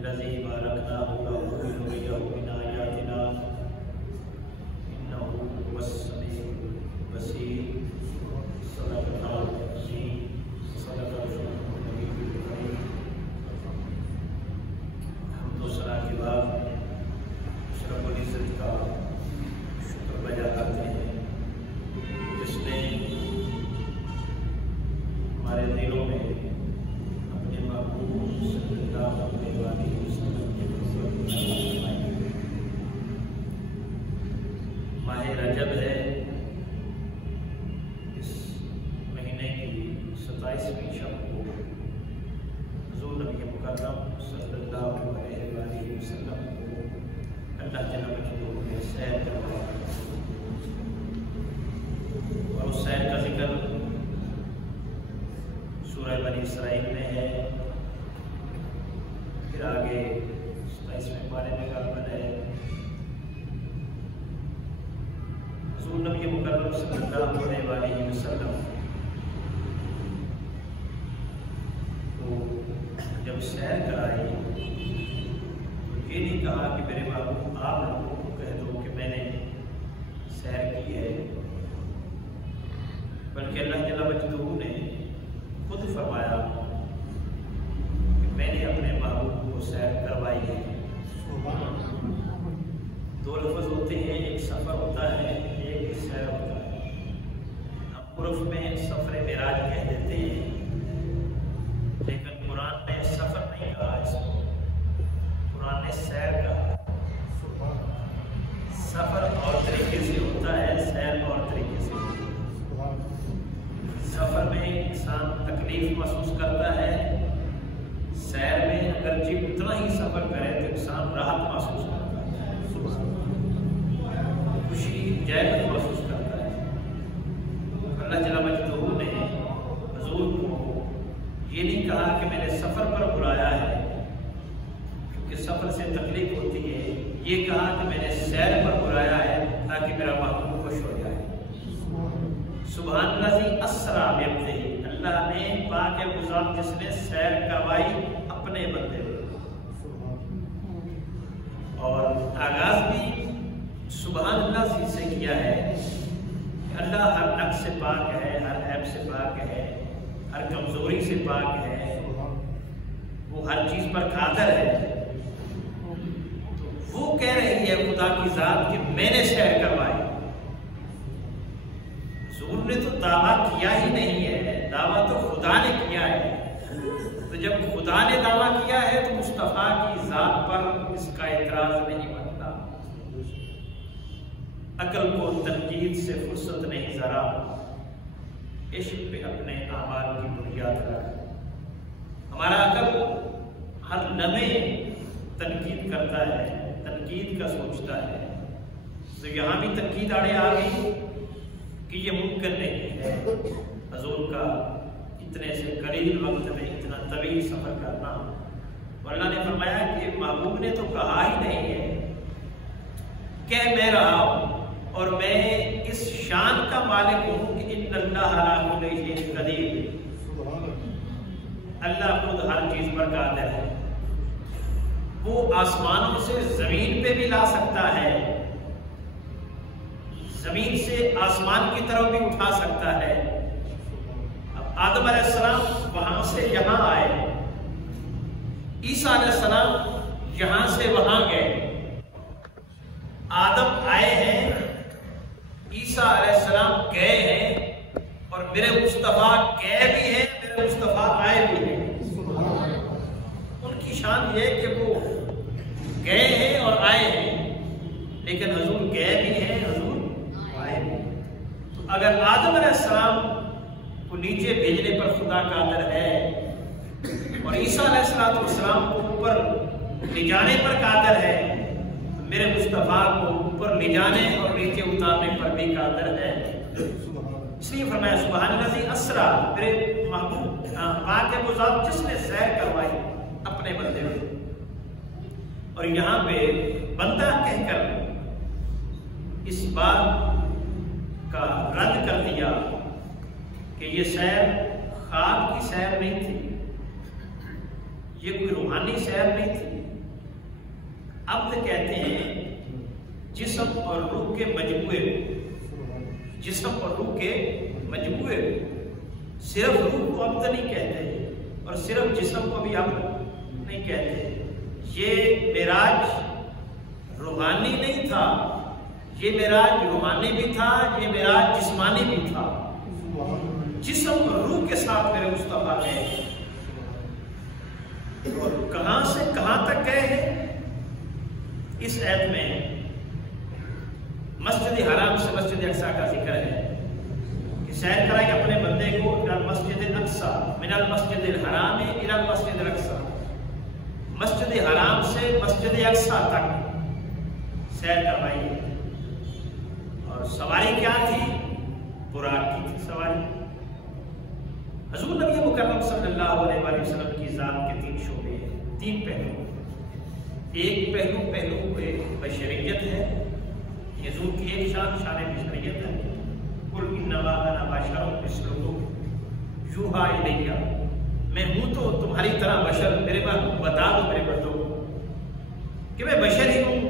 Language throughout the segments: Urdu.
الذي باركنا حوله لنريه من آياتنا إنه هو السميع البصير صدق الله العظيم صدق رسوله النبي الكريم. حمد و ثنا کے بعد رب العزت کا شکر بجا کرتے ہیں جس نے ہمارے دلوں میں اپنے محبوب صلی اللہ علیہ وسلم کے ماہ رجب ہے. اس مہینے کی 27ویں شب کو حضور نبی مکرم صلی اللہ علیہ وسلم کو اللہ جل مجدہ نے سیر کروایا اور اس سیر کا ذکر سورہ بنی اسرائیل میں ہے. پھر آگے 27ویں پارے میں غالباً ہے. حضور نبی مکرم صلی اللہ علیہ وسلم کو جب سیر کرائی تو یہ نہیں کہا کہ میرے محبوب آپ لوگوں کو کہہ دو کہ میں نے سیر کی ہے، بلکہ اللہ جل مجدہ نے خود فرمایا کہ میں نے اپنے محبوب کو سیر کروائی ہے. دو لفظ ہوتے ہیں، ایک سفر ہوتا ہے، ایک سیر ہوتا ہے. ہم عرف میں سفر معراج کہہ دیتے ہیں، لیکن قرآن نے سفر نہیں کہا اس کو، قرآن نے سیر کہا. سفر اور طریقے سے ہوتا ہے، سیر اور طریقے سے. سفر میں انسان تکلیف محسوس کرتا ہے، سیر میں اگرچہ اتنا ہی سفر کرے تو انسان راحت محسوس کرتا ہے، خوشی جائز محسوس کرتا ہے. اللہ جل مجدہ نے حضور کو یہ نہیں کہا کہ میں نے سفر پر بلایا ہے کیونکہ سفر سے تکلیف ہوتی ہے، یہ کہا کہ میں نے سیر پر بلایا ہے تاکہ میرا محبوب خوش ہو جائے. سبحان الذی اسریٰ بعبدہ، اللہ نے پاک گزار جس نے سیر کروائی اپنے بندے کو. اور آغاز بھی سبحان اللہ سے کیا ہے کہ اللہ ہر نقص سے پاک ہے، ہر عیب سے پاک ہے، ہر کمزوری سے پاک ہے، وہ ہر چیز پر قادر ہے. تو وہ کہہ رہی ہے خدا کی ذات کہ میں نے سیر کروائی. حضور نے تو دعویٰ کیا ہی نہیں ہے، دعویٰ تو خدا نے کیا ہے. تو جب خدا نے دعویٰ کیا ہے تو مصطفیٰ کی ذات پر اس کا اعتراض نہیں بنتا. عقل کو تنقید سے فرصت نہیں ذرا، عشق پہ اپنے اعمال کی بنیاد رکھ. ہمارا عقل ہر لمحے تنقید کرتا ہے، تنقید کا سوچتا ہے. تو یہاں بھی تنقید آڑے آ گئی کہ یہ ممکن نہیں ہے حضور کا اتنے سے قلیل وقت میں اتنا طویل سفر کرنا. اور اللہ نے فرمایا کہ محبوب نے تو کہا ہی نہیں ہے کہ میں رہا ہوں اور میں اس شان کا مالک ہوں کہ ان اللہ علی کل شیء قدیر، اللہ خود ہر چیز پر قادر ہے. وہ آسمانوں سے زمین پہ بھی لا سکتا ہے، زمین سے آسمان کی طرف بھی اٹھا سکتا ہے. اب آدم علیہ السلام وہاں سے یہاں آئے، عیسیٰ علیہ السلام یہاں سے وہاں گئے. آدم آئے ہیں، عیسیٰ علیہ السلام گئے ہیں، اور میرے مصطفیٰ گئے بھی ہیں، میرے مصطفیٰ آئے بھی ہیں. ان کی شان یہ کہ وہ گئے ہیں اور آئے ہیں، لیکن حضور گئے بھی ہیں، حضور آئے بھی ہیں. تو اگر آدم علیہ السلام کو نیچے بھیجنے پر خدا قادر ہے اور عیسیٰ علیہ السلام کو اوپر لے جانے پر قادر ہے، میرے مصطفیٰ کو اوپر لے جانے اور نیچے اتارنے پر بھی قادر ہے. اس لیے فرمایا سبحان الذی اسریٰ، میرے محبوب پاک وہ ذات جس نے سیر کروائی اپنے بندے میں. اور یہاں پہ بندہ کہہ کر اس بات کا رد کر دیا کہ یہ سیر خواب کی سیر نہیں تھی، یہ کوئی روحانی سیر نہیں تھی، عبد کہتے ہیں جسم اور روح کے مجموعے کو، جسم اور روح کے مجموعے کو، صرف روح کو عبد نہیں کہتے اور صرف جسم کو بھی عبد نہیں کہتے۔ یہ معراج روحانی نہیں تھا، یہ معراج روحانی بھی تھا، یہ معراج جسمانی بھی تھا۔ جسم اور روح کے ساتھ میرے مصطفیٰ گئے، اور کہاں سے کہاں تک گئے ہیں؟ اس آیت میں مسجد حرام سے مسجد اقصی کا ذکر ہے کہ سیر کرائے اپنے بندے کو الى المسجد الاقصی من المسجد الحرام الى المسجد الاقصی، مسجد حرام سے مسجد اقصی تک سیر کروائیے۔ اور سواری کیا تھی؟ براق کی تھی سواری۔ حضور نبی مکرم صلی اللہ علیہ وآلہ وسلم کی ذات کے تین شعبے ہیں، تین پہلو۔ ایک پہلو بشریت ہے، حضور کی ایک شان بشریت ہے، قل انما انا بشر مثلکم یوحی الی، میں ہوں تو تمہاری طرح بشر، میرے بات بتا دو میرے بندوں کو کہ میں بشر ہی ہوں،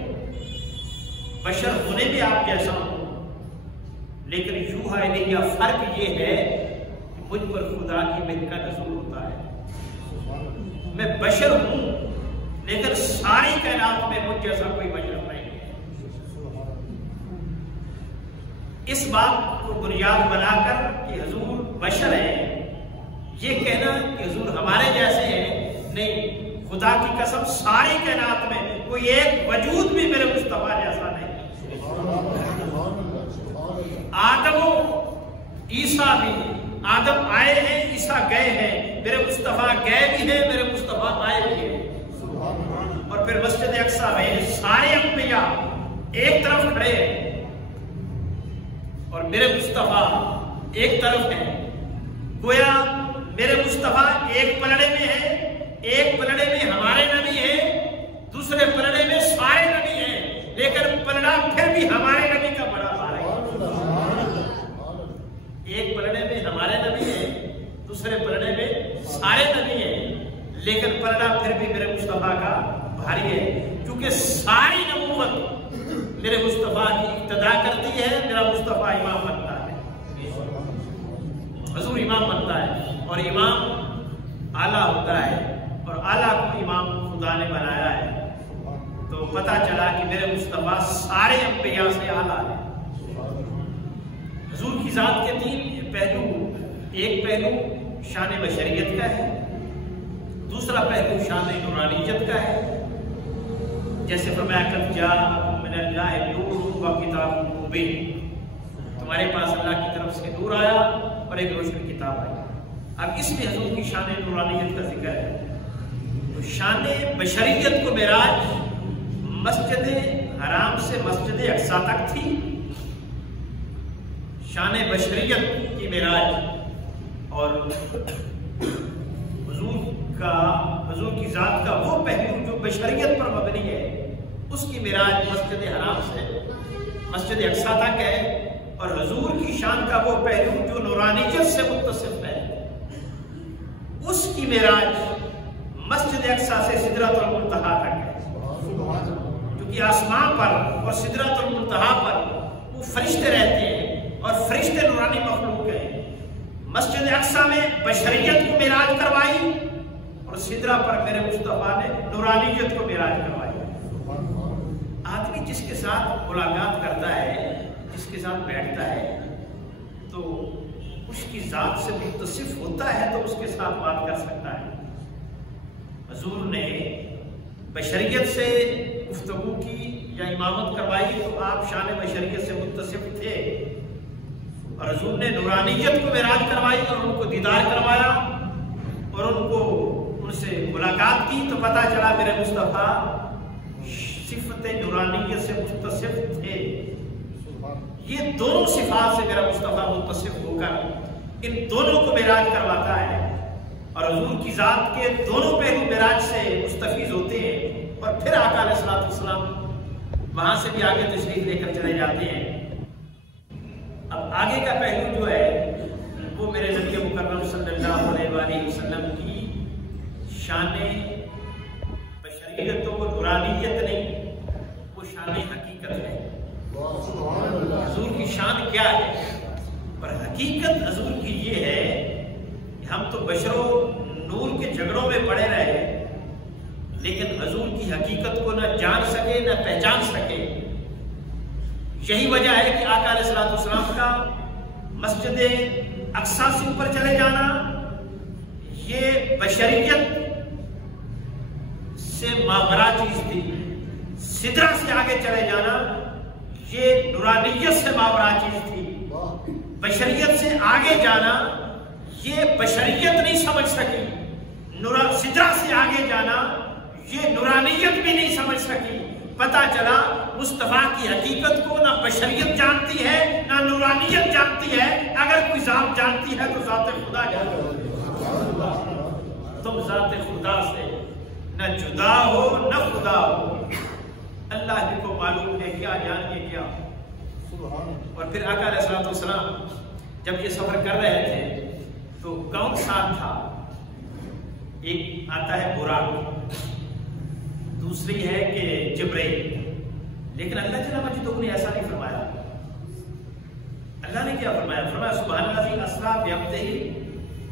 بشر ہونے بھی آپ جیسا ہوں، لیکن یوحی الی فرق یہ ہے کہ مجھ پر خدا کی مہر کا نزول ہوتا ہے۔ میں بشر ہوں لیکن ساری کائنات میں مجھ جیسا کوئی بشر نہیں ہے۔ اس بات کو بنیاد بنا کر کہ حضور بشر ہیں، یہ کہنا کہ حضور ہمارے جیسے ہیں نہیں، خدا کی قسم ساری کائنات میں کوئی ایک وجود بھی میرے مصطفیٰ جیسا نہیں۔ آدم و عیسیٰ بھی، آدم آئے ہیں عیسیٰ گئے ہیں، میرے مصطفیٰ گئے بھی ہیں، میرے مصطفیٰ آئے بھی ہیں۔ اور پھر مسجد اقصی میں سارے انبیاء ایک طرف کھڑے ہیں اور میرے مصطفیٰ ایک طرف ہیں، گویا میرے مصطفیٰ ایک پلڑے میں ہے، ایک پلڑے میں ہمارے نبی ہیں، دوسرے پلڑے میں سارے نبی ہیں، لیکن پلڑا پھر بھی ہمارے نبی کا بڑا بھاری ہے۔ ایک پلڑے میں ہمارے نبی ہیں، دوسرے پلڑے میں سارے نبی ہیں، لیکن پلڑا پھر بھی میرے مصطفیٰ کا بھاری ہے، کیونکہ ساری نبوت میرے مصطفیٰ کی اقتدا کرتی ہے۔ میرا مصطفیٰ امام بنتا ہے، حضور امام بنتا ہے، اور امام اعلیٰ ہوتا ہے، اور اعلیٰ کو امام خدا نے بنایا ہے۔ تو پتہ چلا کہ میرے مصطفیٰ سارے انبیاء سے اعلیٰ ہے۔ حضور کی ذات کے تین پہلو، ایک پہلو شان بشریت کا ہے، دوسرا پہلو شان نورانیت کا ہے، جیسے فرمایا قد جاءکم من اللہ نور و کتاب مبین، تمہارے پاس اللہ کی طرف سے نور آیا اور ایک روشن کتاب آئی۔ اب اس میں حضور کی شان نورانیت کا ذکر ہے۔ تو شان بشریت کو معراج مسجد حرام سے مسجد اقصی تک تھی، شان بشریت کی معراج، اور حضور کی ذات کا وہ پہلو جو بشریت پر مبنی ہے، اس کی معراج مسجد حرام سے مسجد اقصی تک ہے، اور حضور کی شان کا وہ پہلو جو نورانیت سے متصف ہے، اس کی معراج مسجد اقصی سے سدرۃ المنتہا تک ہے۔ کیونکہ آسمان پر اور سدرۃ المنتہا پر وہ فرشتے رہتے ہیں، اور فرشتے نورانی مخلوق ہیں۔ مسجد اقصی میں بشریت کو معراج کروائی، اور سدرہ پر میرے مصطفیٰ نے نورانیت کو معراج کروائی۔ آدمی جس کے ساتھ ملاقات کرتا ہے، جس کے ساتھ بیٹھتا ہے، تو اس کی ذات سے متصف ہوتا ہے تو اس کے ساتھ بات کر سکتا ہے۔ حضور نے بشریت سے گفتگو کی یا امامت کروائی تو آپ شان بشریت سے متصف تھے، اور حضور نے نورانیت کو معراج کروائی اور ان کو دیدار کروایا اور ان کو ان سے ملاقات کی، تو پتہ چلا میرے مصطفیٰ صفت نورانیت سے متصف تھے۔ یہ دونوں صفات سے میرا مصطفیٰ متصف ہو کر ان دونوں کو معراج کرواتا ہے، اور حضور کی ذات کے دونوں پہلو معراج سے مستفیض ہوتے ہیں، اور پھر آقا علیہ السلام وہاں سے بھی آگے تشریف لے کر چلے جاتے ہیں۔ اب آگے کا پہلو جو ہے وہ میرے نبی مکرم صلی اللہ علیہ وآلہ وسلم کی شان بشریت و نورانیت نہیں، شان حقیقت ہے، حضور کی شان کیا ہے، اور حقیقت حضور کی یہ ہے کہ ہم تو بشر و نور کے جھگڑوں میں پڑے رہے، لیکن حضور کی حقیقت کو نہ جان سکے نہ پہچان سکے۔ یہی وجہ ہے کہ آقا علیہ الصلوۃ والسلام کا مسجد اقصیٰ سے اوپر چلے جانا یہ بشریت سے ماورا چیز تھی، سدرہ سے آگے چلے جانا یہ نورانیت سے ماورا چیز تھی، بشریت سے آگے جانا یہ بشریت نہیں سمجھ سکی، سدرہ سے آگے جانا یہ نورانیت بھی نہیں سمجھ سکی۔ پتا چلا مصطفیٰ کی حقیقت کو نہ بشریت جانتی ہے نہ نورانیت جانتی ہے، اگر کوئی ذات جانتی ہے تو ذات خدا جانتی ہے۔ تم ذات خدا سے نہ جدا ہو نہ خدا ہو، اللہ ہی کو معلوم ہے کیا جان کے کیا۔ اور پھر آقا علیہ الصلوۃ والسلام جب یہ سفر کر رہے تھے تو کون ساتھ تھا؟ ایک آتا ہے براق، دوسری ہے کہ جبرائیل، لیکن اللہ جل مجدہ نے ایسا نہیں فرمایا۔ اللہ نے کیا فرمایا؟ فرمایا سبحان الذی اسریٰ بعبدہ،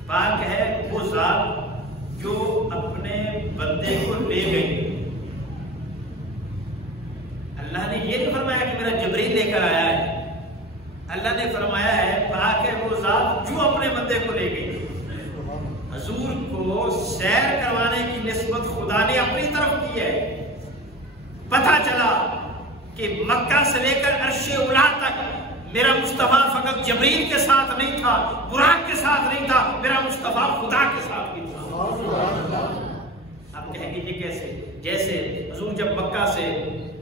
پاک ہے وہ ذات جو اپنے بندے کو لے گئی۔ اللہ نے یہ نہیں فرمایا کہ میرا جبرائیل لے کر آیا ہے، اللہ نے فرمایا ہے پاک ہے وہ ذات جو اپنے بندے کو لے گئی۔ حضور کو سیر کروانے کی نسبت خدا نے اپنی طرف کی ہے۔ پتہ چلا کہ مکہ سے لے کر عرش اولی تک میرا مصطفیٰ فقط جبرائیل کے ساتھ نہیں تھا، براق کے ساتھ نہیں تھا، میرا مصطفیٰ خدا کے ساتھ بھی تھا۔ آپ کہیں گے یہ کیسے؟ جیسے حضور جب مکہ سے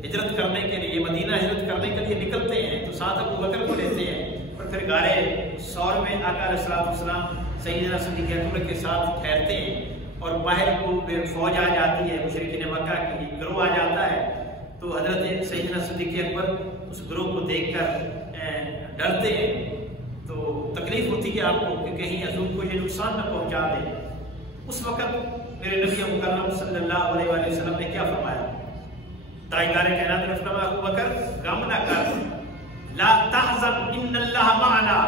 ہجرت کرنے کے لیے، مدینہ ہجرت کرنے کے لیے نکلتے ہیں تو ساتھ ابو بکر کو لیتے ہیں، اور پھر غارِ ثور میں آقا علیہ الصلوۃ والسلام سیدنا صدیق اکبر کے ساتھ ٹھہرتے ہیں، اور باہر کو فوج آ جاتی ہے، مشرکین مکہ کی گروہ آ جاتا ہے، تو حضرت سیدنا صدیق اکبر اس گروہ کو دیکھ کر ڈرتے ہیں، تو تکلیف ہوتی ہے آپ کو کہ کہیں حضور کو یہ نقصان نہ پہنچا دے۔ اس وقت میرے نبی مکرم صلی اللہ علیہ وآلہ وسلم نے کیا فرمایا؟ تاجدار کائنات نے فرمایا ابو بکر غم نہ کر، لا تحزن ان اللہ معنا،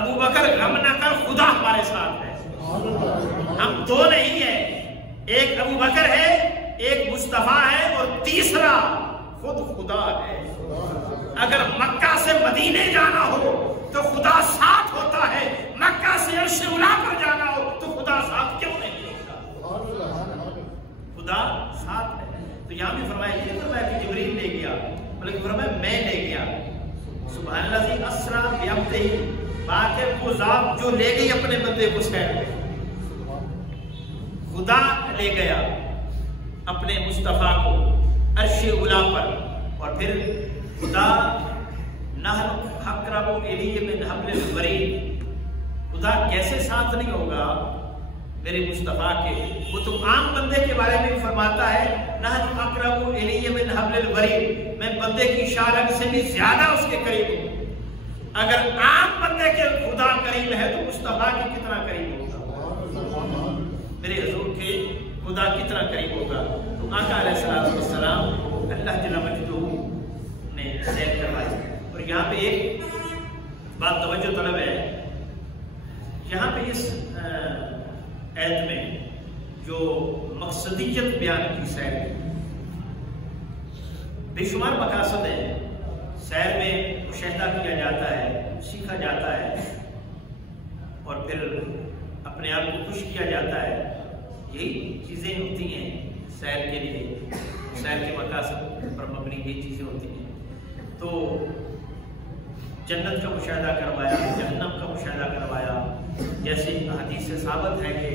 ابو بکر غم نہ کر، خدا ہمارے ساتھ ہے۔ ہم دو نہیں ہیں، ایک ابو بکر ہے، ایک مصطفیٰ ہے، اور تیسرا خود خدا ہے۔ اگر مکہ سے مدینے جانا ہو تو خدا ساتھ ہوتا ہے، مکہ سے عرش اولی پر جانا ہو تو خدا ساتھ کیوں نہیں ہوتا؟ خدا ساتھ ہے۔ تو یہاں بھی فرمایا یہ فرمایا کہ جبرائیل لے گیا، بلکہ فرمایا میں لے گیا۔ سبحان الذی اسریٰ بعبدہ، پاک ہے وہ ذات جو لے گئی اپنے بندے کو سیر میں۔ خدا لے گیا اپنے مصطفیٰ کو عرش اولی پر، اور پھر خدا نحن اقرب الیہ من حبل الورید، خدا کیسے ساتھ نہیں ہوگا میرے مصطفیٰ کے؟ وہ تو عام بندے کے بارے میں فرماتا ہے نحن اقرب الیہ من حبل الورید، میں بندے کی شارک سے بھی زیادہ اس کے قریب ہوں۔ اگر عام بندے کے خدا قریب ہے تو مصطفیٰ کی کتنا قریب ہوگا، میرے حضور کے خدا کتنا قریب ہوگا۔ تو آقا علیہ الصلوۃ والسلام اللہ جل مجدہ نے سیر کروائی۔ اور یہاں پہ ایک بات توجہ طلب ہے، یہاں پہ اس آیت میں جو مقصدیت بیان کی سیر کی، بے شمار مقاصد ہیں۔ سیر میں مشاہدہ کیا جاتا ہے، سیکھا جاتا ہے، اور پھر اپنے آپ کو خوش کیا جاتا ہے، یہی چیزیں ہوتی ہیں سیر کے لیے، سیر کے مقاصد پر مبنی یہ چیزیں ہوتی ہیں۔ تو جنت کا مشاہدہ کروایا، جہنم کا مشاہدہ کروایا، جیسے حدیث سے ثابت ہے کہ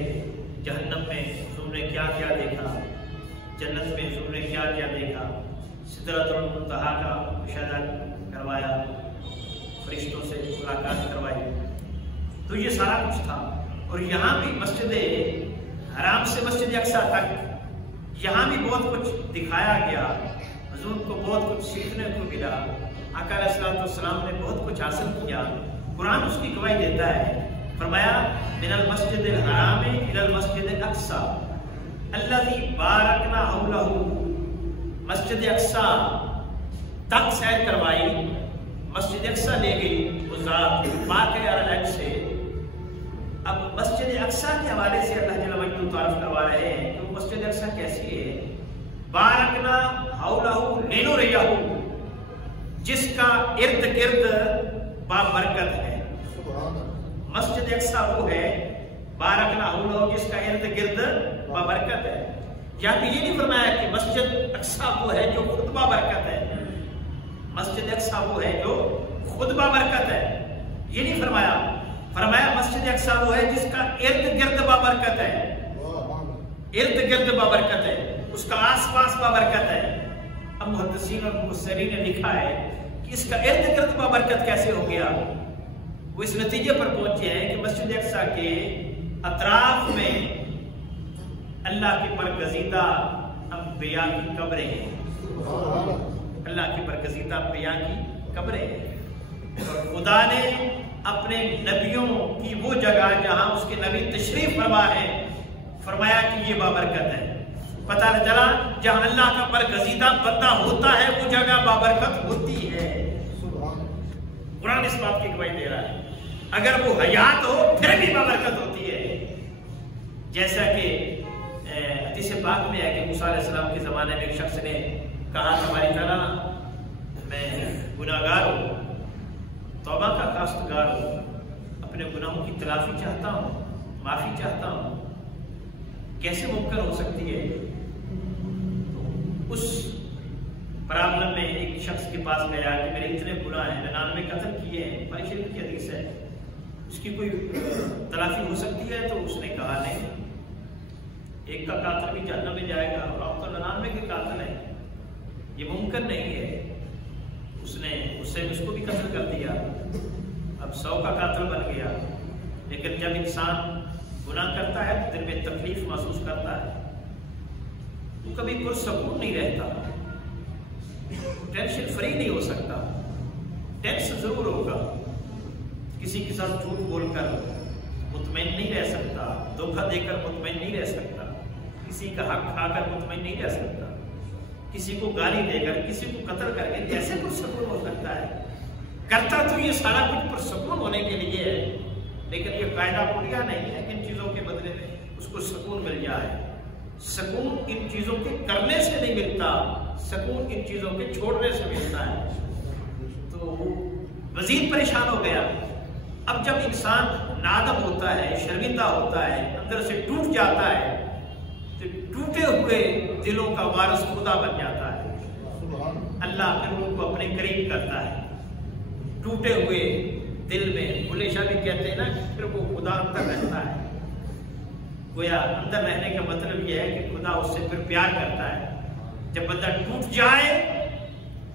جہنم میں حضور نے کیا کیا دیکھا، جنت میں حضور نے کیا کیا دیکھا، سدرۃ المنتہا کا مشاہدہ کروایا، فرشتوں سے ملاقات کروائی، تو یہ سارا کچھ تھا۔ اور یہاں بھی مسجد حرام سے مسجد اقصیٰ تک یہاں بھی بہت کچھ دکھایا گیا، حضور کو بہت کچھ سیکھنے کو ملا، آقا علیہ الصلوۃ والسلام نے بہت کچھ حاصل کیا۔ قرآن اس کی گواہی دیتا ہے، فرمایا من المسجد الحرام الی المسجد الاقصیٰ الذی بارکنا حولہ، مسجد اقصیٰ تک سیر کروائی، مسجد اقصی لے گئی وہ ذات پاک ہے الگ سے۔ اب مسجد اقصی کے حوالے سے اللہ جل وعلا تعارف کروا رہے ہیں کہ مسجد اقصی کیسی ہے۔ بارکنا حولہ لنریہ، جس کا ارد گرد بابرکت ہے۔ مسجد اقصی وہ ہے بارکنا حولہ جس کا ارد گرد بابرکت ہے۔ یہاں پہ یہ نہیں فرمایا کہ مسجد اقصی وہ ہے جو خود بابرکت ہے، مسجد اقصی وہ ہے جو خود بابرکت ہے، یہ نہیں فرمایا۔ فرمایا مسجد اقصی وہ ہے جس کا ارد گرد بابرکت ہے، ارد گرد بابرکت ہے، اس کا آس پاس بابرکت ہے۔ اب محدثین اور مفسرین نے لکھا ہے کہ اس کا ارد گرد بابرکت کیسے ہو گیا۔ وہ اس نتیجے پر پہنچے ہیں کہ مسجد اقصی کے اطراف میں اللہ کی برگزیدہ انبیاء کی قبریں ہیں، اللہ کی برگزیدہ انبیاء کی قبریں ہیں، اور خدا نے اپنے نبیوں کی وہ جگہ جہاں اس کے نبی تشریف فرما ہے فرمایا کہ یہ بابرکت ہے۔ پتہ چلا جہاں اللہ کا برگزیدہ بندہ ہوتا ہے وہ جگہ بابرکت ہوتی ہے۔ قرآن اس بات کی گواہی دے رہا ہے، اگر وہ حیات ہو پھر بھی بابرکت ہوتی ہے۔ جیسا کہ حدیث پاک میں ہے کہ موسیٰ علیہ السلام کے زمانے میں ایک شخص نے کہا تمہاری طرح میں گناہگار ہوں، توبہ کا کاشتکار ہوں، اپنے گناہوں کی تلافی چاہتا ہوں، معافی چاہتا ہوں، کیسے ممکن ہو سکتی ہے؟ اس پرابلم میں ایک شخص کے پاس گیا کہ میرے اتنے گناہ ہیں، 99 قتل کیے ہیں، بخاری شریف کی حدیث ہے، اس کی کوئی تلافی ہو سکتی ہے؟ تو اس نے کہا نہیں، ایک کا قاتل بھی جہنم میں جائے گا اور آپ تو 99 کے قاتل ہیں، یہ ممکن نہیں ہے۔ اس نے اس سے اس کو بھی قتل کر دیا، اب 100 کا قاتل بن گیا۔ لیکن جب انسان گناہ کرتا ہے تو دل میں تکلیف محسوس کرتا ہے، تو کبھی پرسکون نہیں رہتا، ٹینشن فری نہیں ہو سکتا، ٹینشن ضرور ہوگا، کسی کے ساتھ جھوٹ بول کر مطمئن نہیں رہ سکتا، دھوکہ دے کر مطمئن نہیں رہ سکتا، کسی کا حق کھا کر مطمئن نہیں رہ سکتا، کسی کو گالی دے کر، کسی کو قتل کر کے کیسے پرسکون ہو سکتا ہے؟ کرتا تو یہ سارا کچھ پرسکون ہونے کے لیے ہے، لیکن یہ قاعدہ کلیہ نہیں ہے کہ ان چیزوں کے بدلے میں اس کو سکون مل جائے۔ سکون ان چیزوں کے کرنے سے نہیں ملتا، سکون ان چیزوں کے چھوڑنے سے ملتا ہے۔ تو وہ مزید پریشان ہو گیا۔ اب جب انسان نادم ہوتا ہے، شرمندہ ہوتا ہے، اندر سے ٹوٹ جاتا ہے، تو ٹوٹے ہوئے دلوں کا وارث خدا بن جاتا ہے۔ اللہ پھر ان کو اپنے قریب کرتا ہے۔ ٹوٹے ہوئے دل میں بھلے شاہ بھی کہتے ہیں نا، پھر وہ خدا اندر رہتا ہے۔ گویا اندر رہنے کا مطلب یہ ہے کہ خدا اس سے پھر پیار کرتا ہے۔ جب بندہ ٹوٹ جائے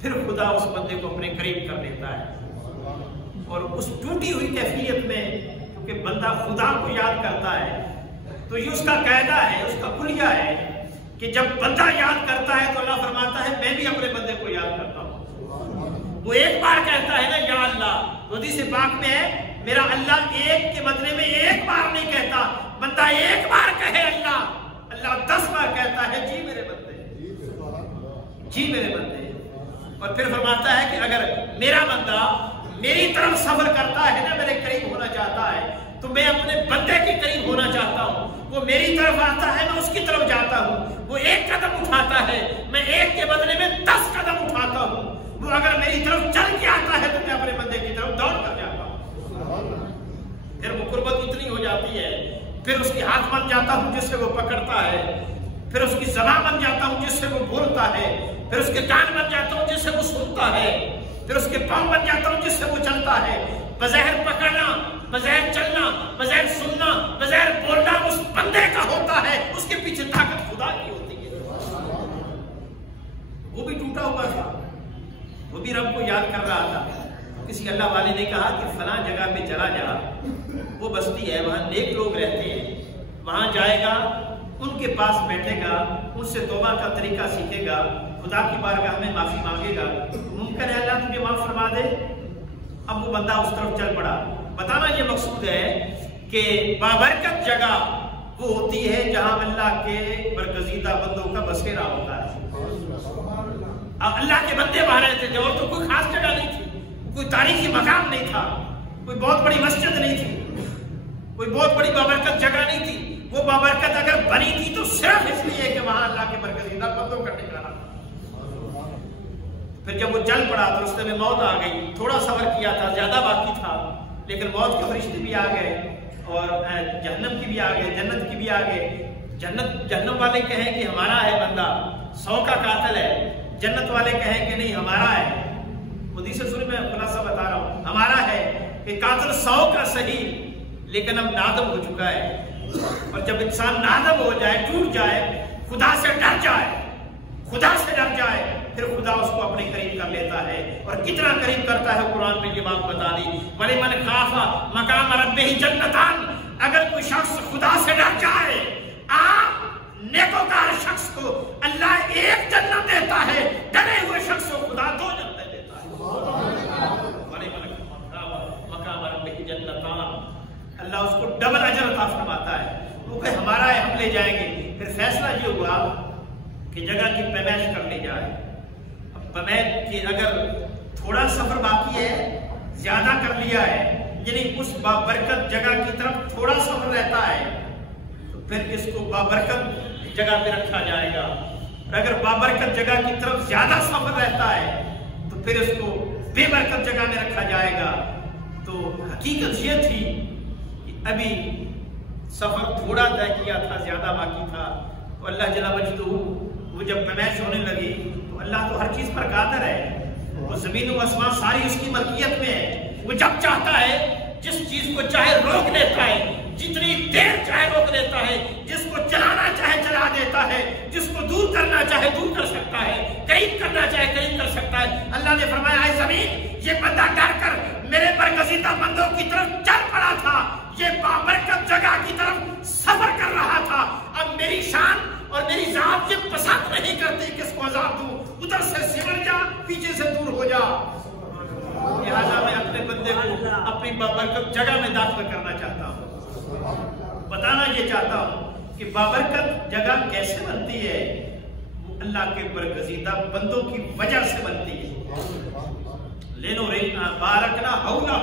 پھر خدا اس بندے کو اپنے قریب کر لیتا ہے، اور اس ٹوٹی ہوئی کیفیت میں کیونکہ بندہ خدا کو یاد کرتا ہے تو یہ اس کا قاعدہ ہے، اس کا کلیہ ہے کہ جب بندہ یاد کرتا ہے تو اللہ فرماتا ہے میں بھی اپنے بندے کو یاد کرتا ہوں۔ وہ ایک بار کہتا ہے نا یا اللہ، حدیث پاک میں ہے میرا اللہ ایک کے بدلے میں ایک بار نہیں کہتا، بندہ ایک بار کہے اللہ، اللہ 10 بار کہتا ہے جی میرے بندے، جی میرے بندے۔ اور پھر فرماتا ہے کہ اگر میرا بندہ میری طرف سفر کرتا ہے نا، میرے قریب ہونا چاہتا ہے، تو میں اپنے بندے کے قریب ہونا چاہتا ہوں۔ وہ میری طرف آتا ہے میں اس کی طرف جاتا ہوں، وہ ایک قدم اٹھاتا ہے میں ایک کے بدلے میں 10 قدم اٹھاتا ہوں۔ وہ اگر میری طرف چل کے آتا ہے تو میں اپنے بندے کی طرف دوڑ کر جاتا ہوں۔ پھر وہ قربت اتنی ہو جاتی ہے، پھر اس کی ہاتھ بن جاتا ہوں جس سے وہ پکڑتا ہے، پھر اس کی زبان بن جاتا ہوں جس سے وہ بولتا ہے، پھر اس کے کان بن جاتا ہوں جس سے وہ سنتا ہے، پھر اس کے پاؤں بن جاتا ہوں جس سے وہ چلتا ہے۔ بظاہر پکڑنا، بظاہر چلنا، بظاہر سننا، بظاہر بولنا اس بندے کا ہوتا ہے، اس کے پیچھے طاقت خدا کی ہوتی ہے۔ وہ بھی ٹوٹا ہوا تھا، وہ بھی رب کو یاد کر رہا تھا۔ کسی اللہ والے نے کہا کہ فلاں جگہ پہ چلا جا، وہ بستی ہے وہاں نیک لوگ رہتے ہیں، وہاں جائے گا، ان کے پاس بیٹھے گا، ان سے توبہ کا طریقہ سیکھے گا، خدا کی بارگاہ میں معافی مانگے گا، ممکن ہے اللہ تجھے معاف فرما دے۔ اب وہ بندہ اس طرف چل پڑا۔ بتانا یہ مقصود ہے کہ بابرکت جگہ وہ ہوتی ہے جہاں اللہ کے برگزیدہ بندوں کا بسیرا ہوتا ہے. اب اللہ کے بندے وہاں رہتے تھے اور تو کوئی خاص جگہ نہیں تھی, کوئی تاریخی مقام نہیں تھا, کوئی بہت بڑی مسجد نہیں تھی, کوئی بہت بڑی بابرکت جگہ نہیں تھی. وہ بابرکت اگر بنی تھی تو صرف اس لیے کہ وہاں اللہ کے برگزیدہ بندوں کا ٹھکانا تھا. پھر جب وہ چل پڑا تو رستے میں موت آ گئی. تھوڑا سفر کیا تھا, زیادہ باقی تھا, لیکن موت کے فرشتے بھی آ گئے اور جہنم کی بھی آ گئے, جنت کی بھی آ گئے. جہنم والے کہیں کہ ہمارا ہے بندہ 100 کا قاتل ہے, جنت والے کہیں کہ نہیں ہمارا ہے. حدیث سنی میں خلاصہ بتا رہا ہوں, ہمارا ہے کہ قاتل 100 کا صحیح لیکن اب نادم ہو چکا ہے. اور جب انسان نادم ہو جائے, ٹوٹ جائے, خدا سے ڈر جائے, خدا سے ڈر جائے, پھر خدا اس کو اپنے قریب کر لیتا ہے. اور کتنا قریب کرتا ہے قرآن میں یہ بات بتا دی. وَلِمَنْ خَافَ مَقَامَ رَبِّهِ جَنَّتَانِ, اگر کوئی شخص خدا سے ڈر جائے, آپ نیکوکار شخص کو اللہ ایک جنت دیتا ہے, ڈرے ہوئے شخص کو خدا 2 جنتیں دیتا ہے. وَلِمَنْ خَافَ مَقَامَ رَبِّهِ جَنَّتَانِ, اللہ اس کو ڈبل اجر عطا فرماتا ہے. وہ کہ ہمارا ہے, ہم لے جائیں گے. پھر فیصلہ یہ ہوا کہ جگہ کی پیمائش کر لی جائے. اب پیمائش کی اگر تھوڑا سفر باقی ہے, زیادہ کر لیا ہے, یعنی اس بابرکت جگہ کی طرف تھوڑا سفر رہتا ہے, تو پھر اس کو بابرکت جگہ پہ رکھا جائے گا. اور اگر بابرکت جگہ کی طرف زیادہ سفر رہتا ہے تو پھر اس کو بے برکت جگہ میں رکھا جائے گا. تو حقیقت یہ تھی کہ ابھی سفر تھوڑا طے کیا تھا, زیادہ باقی تھا. تو اللہ جل مجدہ وہ جب پیمائش ہونے لگی تو اللہ تو ہر چیز پر قادر ہے, وہ زمین و آسمان ساری اس کی ملکیت میں ہے. وہ جب چاہتا ہے جس چیز کو چاہے روک لیتا ہے, جتنی دیر چاہے روک لیتا ہے, جس کو چلانا چاہے چلا دیتا ہے, جس کو دور کرنا چاہے دور کر سکتا ہے, قریب کرنا چاہے قریب کر سکتا ہے. اللہ نے فرمایا اے زمین, یہ بندہ ڈر کر میرے برگزیدہ بندوں کی طرف چل پڑا تھا, یہ بابرکت جگہ کی طرف سفر کر رہا تھا. اب میری شان اور میری ذات یہ پسند نہیں کرتی کس کو عذاب دوں, ادھر سے سمٹ جا, پیچھے سے دور ہو جا. لہٰذا میں اپنے بندے کو اپنی بابرکت جگہ میں داخل کرنا چاہتا ہوں. بتانا یہ چاہتا ہوں کہ بابرکت جگہ کیسے بنتی ہے, وہ اللہ کے برگزیدہ بندوں کی وجہ سے بنتی ہے. لینو رینا بارکنا حولہ,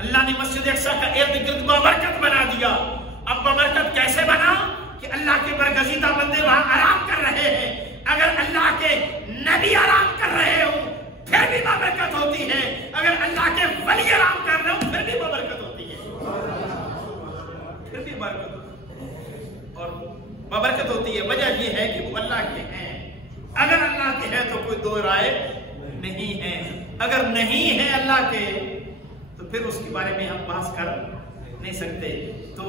اللہ نے مسجد اقصی کا ارد گرد بابرکت بنا دیا. اب بابرکت کیسے بنا کہ اللہ کے برگزیدہ بندے وہاں آرام کر رہے ہیں. اگر اللہ کے نبی آرام کر رہے ہوں پھر بھی بابرکت ہوتی ہے, اگر اللہ کے ولی آرام کر رہے ہوں پھر بھی بابرکت ہوتی ہے, پھر بھی برکت ہوتی ہے. اور بابرکت ہوتی ہے وجہ یہ ہے کہ وہ اللہ کے ہیں. اگر اللہ کے ہیں تو کوئی دو رائے نہیں ہے, اگر نہیں ہے اللہ کے تو پھر اس کے بارے میں ہم بحث کر نہیں سکتے. تو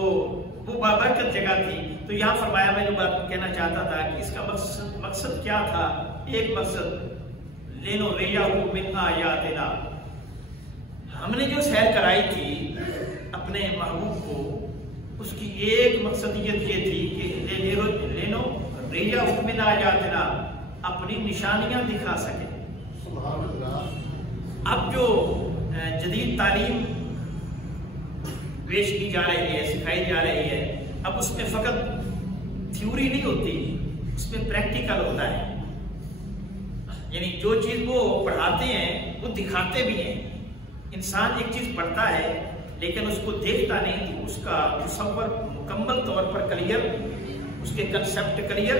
وہ بابرکت جگہ تھی. تو یہاں فرمایا, میں جو بات کہنا چاہتا تھا کہ اس کا مقصد کیا تھا. ایک مقصد لینو ریاہو من آیاتنا, ہم نے جو سیر کرائی تھی اپنے محبوب کو, اس کی ایک مقصدیت یہ تھی کہ لینو ریاہو من آیاتنا, اپنی نشانیاں دکھا سکے. اب جو جدید تعلیم پیش کی جا رہی ہے, سکھائی جا رہی ہے, اب اس میں فقط تھیوری نہیں ہوتی, اس میں پریکٹیکل ہوتا ہے. یعنی جو چیز وہ پڑھاتے ہیں وہ دکھاتے بھی ہیں. انسان ایک چیز پڑھتا ہے لیکن اس کو دیکھتا نہیں تو اس کا تصور مکمل طور پر کلیئر, اس کے کنسیپٹ کلیئر.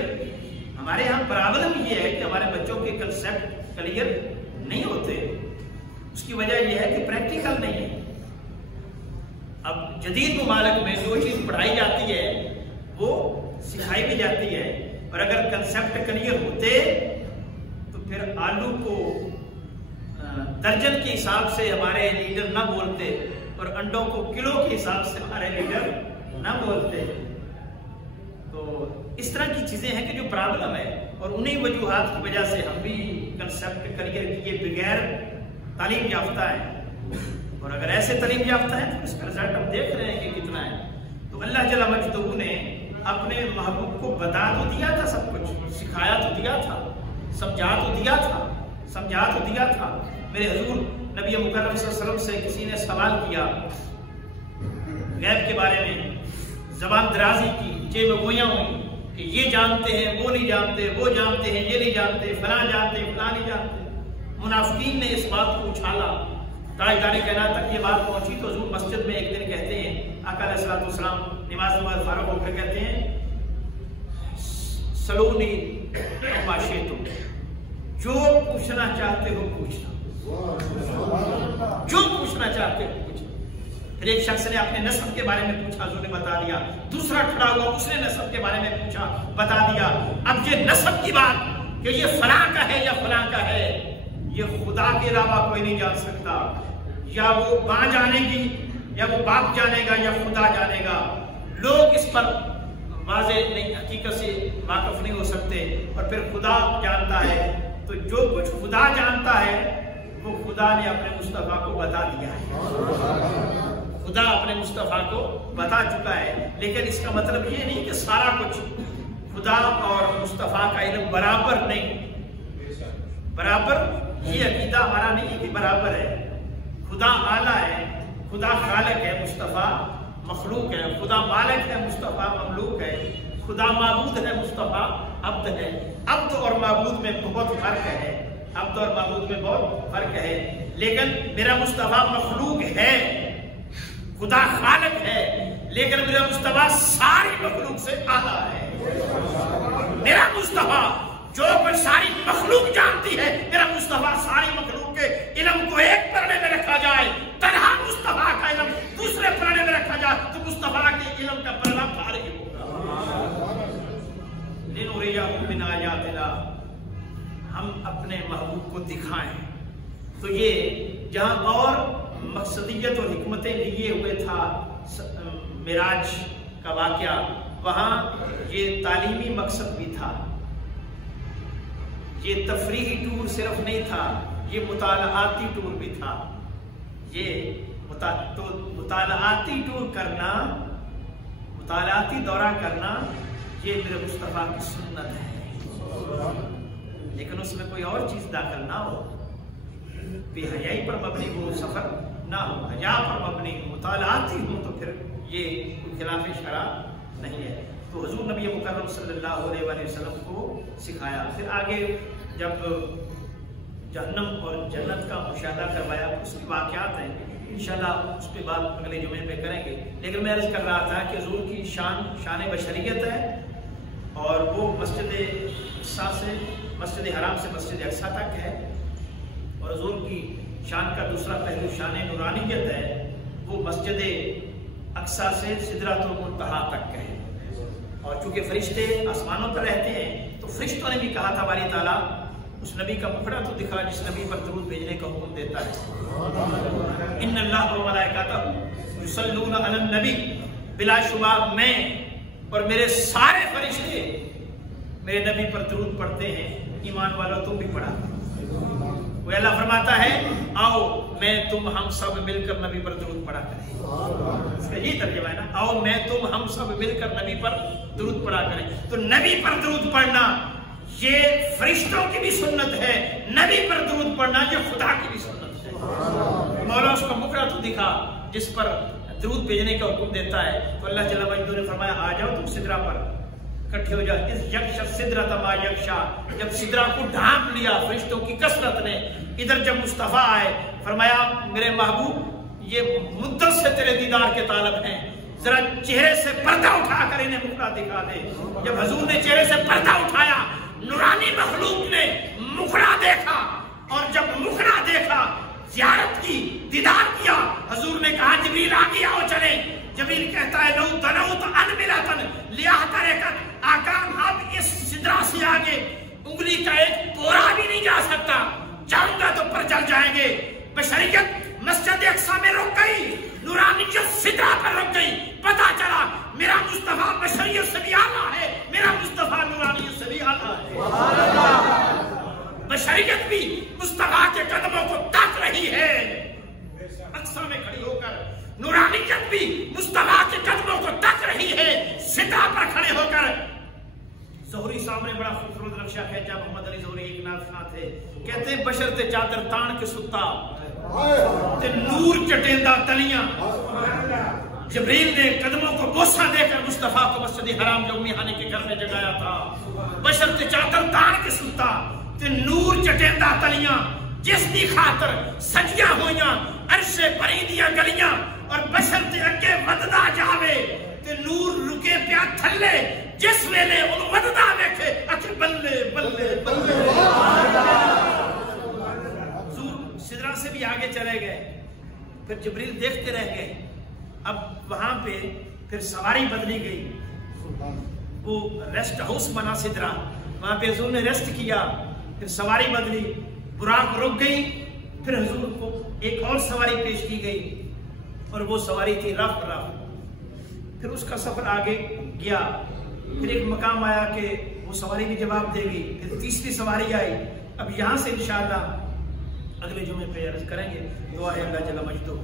ہمارے یہاں پرابلم یہ ہے کہ ہمارے بچوں کے کنسیپٹ کلیئر نہیں ہوتے. اس کی وجہ یہ ہے کہ پریکٹیکل نہیں ہے. اب جدید ممالک میں جو چیز پڑھائی جاتی ہے وہ سکھائی بھی جاتی ہے, اور اگر کنسیپٹ کلیئر ہوتے تو پھر آلو کو درجن کے حساب سے ہمارے لیڈر نہ بولتے اور انڈوں کو کلو کے حساب سے ہمارے لیڈر نہ بولتے. تو اس طرح کی چیزیں ہیں کہ جو پرابلم ہے, اور انہی وجوہات کی وجہ سے ہم بھی کنسیپٹ کلیئر کیے بغیر تعلیم یافتہ ہیں. اور اگر ایسے تعلیم یافتہ ہیں تو اس کا رزلٹ ہم دیکھ رہے ہیں کہ کتنا ہے. تو اللہ جل مجدہ نے اپنے محبوب کو بتا تو دیا تھا, سب کچھ سکھایا تو دیا تھا, سمجھا تو دیا تھا. میرے حضور نبی مکرم صلی اللہ علیہ وسلم سے کسی نے سوال کیا غیب کے بارے میں, زبان درازی کی، جیب گویاں ہوئی کہ یہ جانتے ہیں وہ نہیں جانتے، وہ جانتے ہیں یہ نہیں جانتے، فلاں جانتے ہیں فلاں نہیں جانتے۔ منافقین نے اس بات کو اچھالا، تاجدار کائنات تک یہ بات پہنچی تو حضور مسجد میں ایک دن کہتے ہیں، آقا علیہ الصلوۃ والسلام نماز فارغ ہو کر کہتے ہیں سلونی اما شئتم، جو پوچھنا چاہتے ہو پوچھنا، جو پوچھنا چاہتے ہو پوچھنا۔ پھر ایک شخص نے اپنے نسب کے بارے میں پوچھا، حضور نے بتا دیا۔ دوسرا کھڑا ہوا، اس نے نسب کے بارے میں پوچھا، بتا دیا۔ اب یہ نسب کی بات کہ یہ فلاں کا ہے یا فلاں کا ہے، یہ خدا کے علاوہ کوئی نہیں جان سکتا۔ یا وہ ماں جانے گی، یا وہ باپ جانے گا، یا خدا جانے گا۔ لوگ اس پر واضح نہیں، حقیقت سے واقف نہیں ہو سکتے، اور پھر خدا جانتا ہے۔ تو جو کچھ خدا جانتا ہے وہ خدا نے اپنے مصطفیٰ کو بتا دیا ہے، خدا اپنے مصطفیٰ کو بتا چکا ہے۔ لیکن اس کا مطلب یہ نہیں کہ سارا کچھ خدا اور مصطفیٰ کا علم برابر نہیں، برابر یہ عقیدہ ہمارا نہیں ہے کہ برابر ہے۔ خدا اعلیٰ ہے، خدا خالق ہے، مصطفیٰ مخلوق ہے، خدا مالک ہے، مصطفیٰ مملوک ہے، خدا معبود ہے، مصطفیٰ عبد ہے۔ عبد اور معبود میں بہت فرق ہے، عبد اور معبود میں بہت فرق ہے۔ لیکن میرا مصطفیٰ مخلوق ہے، خدا خالق ہے، لیکن میرا مصطفیٰ ساری مخلوق سے اعلیٰ ہے۔ میرا مصطفیٰ جو کچھ ساری مخلوق جانتی ہے، میرا مصطفیٰ ساری مخلوق کے علم کو ایک پردے میں رکھا جائے، تنہا مصطفیٰ کا علم دوسرے پردے میں رکھا جائے تو مصطفیٰ کے علم کا پردہ بھاری ہوگا۔ لِنُرِيَهُ مِنْ آيَاتِنَا، ہم اپنے محبوب کو دکھائیں۔ تو یہ جہاں اور مقصدیت اور حکمتیں لیے ہوئے تھا معراج کا واقعہ، وہاں یہ تعلیمی مقصد بھی تھا، یہ تفریحی ٹور صرف نہیں تھا، یہ مطالعاتی ٹور بھی تھا۔ یہ تو مطالعاتی ٹور کرنا، مطالعاتی دورہ کرنا، یہ میرے مصطفیٰ کی سنت ہے، لیکن اس میں کوئی اور چیز داخل نہ ہو، بے حیائی پر مبنی وہ سفر نہ ہو، حیا پر مبنی مطالعاتی ہو، تو پھر یہ کوئی خلاف شرع نہیں ہے۔ تو حضور نبی مکرم صلی اللہ علیہ وآلہ وسلم کو سکھایا۔ پھر آگے جب جہنم اور جنت کا مشاہدہ کروایا، اس کی واقعات ہیں، انشاءاللہ اس پہ بات اگلے جمعے پہ کریں گے۔ لیکن میں عرض کر رہا تھا کہ حضور کی شان بشریت ہے، اور وہ مسجد اقصیٰ سے، مسجد حرام سے مسجد اقصیٰ تک ہے، اور حضور کی شان کا دوسرا پہلو شان نورانیت ہے، وہ مسجد اقصیٰ سے سدرۃ المنتہا تک ہے۔ اور چونکہ فرشتے آسمانوں پر رہتے ہیں، تو فرشتوں نے بھی کہا تھا باری تعالیٰ اس نبی کا مکھڑا تو دکھا جس نبی پر درود بھیجنے کا حکم دیتا ہے۔ ان اللہ و ملائکتہ یصلون علی النبی، بلا شبہ میں اور میرے سارے فرشتے میرے نبی پر درود پڑھتے ہیں، ایمان والوں تم بھی پڑھا۔ وہ اللہ فرماتا ہے آؤ میں تم ہم سب مل کر نبی پر درود پڑھا کریں، اس کا یہی ترجمہ ہے نا، آؤ میں تم ہم سب مل کر نبی پر درود پڑھا کریں۔ تو نبی پر درود پڑھنا یہ فرشتوں کی بھی سنت ہے، نبی پر درود پڑھنا یہ خدا کی بھی سنت ہے۔ مولا اس کا مکرہ تو دکھا جس پر درود بھیجنے کا حکم دیتا ہے، تو اللہ جل وعلا نے فرمایا آ جاؤ تم سدرہ پر اکٹھے ہو جاؤ۔ اس یکشا سدرۃ ما یکشا، جب سدرہ کو ڈھانپ لیا فرشتوں کی کثرت نے، ادھر جب مصطفیٰ آئے فرمایا میرے محبوب یہ مدت سے تیرے دیدار کے طالب ہیں، ذرا چہرے سے پردہ اٹھا کر انہیں مکرہ دکھا دے۔ جب حضور نے چہرے سے پردہ اٹھایا، نورانی مخلوق نے مکرہ دیکھا، اور جب مکرہ دیکھا زیارت کی، دیدار کیا، حضور نے کہا جبریل آگے آؤ چلیں۔ جبریل کہتا ہے لو دنوت انملتن لیاحترقت، آقا اب اس سدرہ سے آگے انگلی کا ایک پورا بھی نہیں جا سکتا، جاؤں گا تو پر جل جائیں گے۔ بشریت مسجد اقصیٰ میں رک گئی، نورانیت سدرہ پر رک گئی، پتا چلا میرا مصطفیٰ بشریت سے بھی اعلیٰ ہے، میرا مصطفیٰ نورانیت سے بھی اعلیٰ ہے۔ بشریت بھی مصطفیٰ کے قدموں کو تک رہی ہے، اقصیٰ میں کھڑی ہو کر نورانیت بھی مصطفیٰ کے قدموں کو تک رہی ہے، سدرہ پر کھڑے ہو کر۔ زہری صاحب نے بڑا خوبصورت نقشہ کھینچا، محمد علی زہری ایک نعت خواں تھے، کہتے ہیں بشر تے چادر تان کے ستا تے نور چٹیندا تلیاں، جبریل نے قدموں کو بوسہ دے کر مصطفیٰ کو مسجد حرام جو امی ہانی کے گھر میں جگایا تھا. بشر تے چاکر دان کے سلطا تے نور چٹیندہ تلیاں جس دی خاطر سجیاں ہویاں عرش پریندیاں گلیاں اور بشر تے اگے وددا جاوے تے نور رکے پیا تھلے جس ویلے ان وددا ویکھے اکھ بلے بلے بلے. حضور سدرا سے بھی آگے چلے گئے. پھر جبریل دیکھتے رہ گئے. اب وہاں پہ پھر سواری بدلی گئی. وہ ریسٹ ہاؤس بنا سدرا, وہاں پہ حضور نے ریسٹ کیا. پھر سواری بدلی, براق رک گئی. پھر حضور کو ایک اور سواری پیش کی گئی اور وہ سواری تھی رف رف. پھر اس کا سفر آگے گیا. پھر ایک مقام آیا کہ وہ سواری بھی جواب دے گی. پھر تیسری سواری آئی. اب یہاں سے انشاءاللہ اگلے جمعے پہ عرض کریں گے. دعا ہے اللہ جل مجدہ.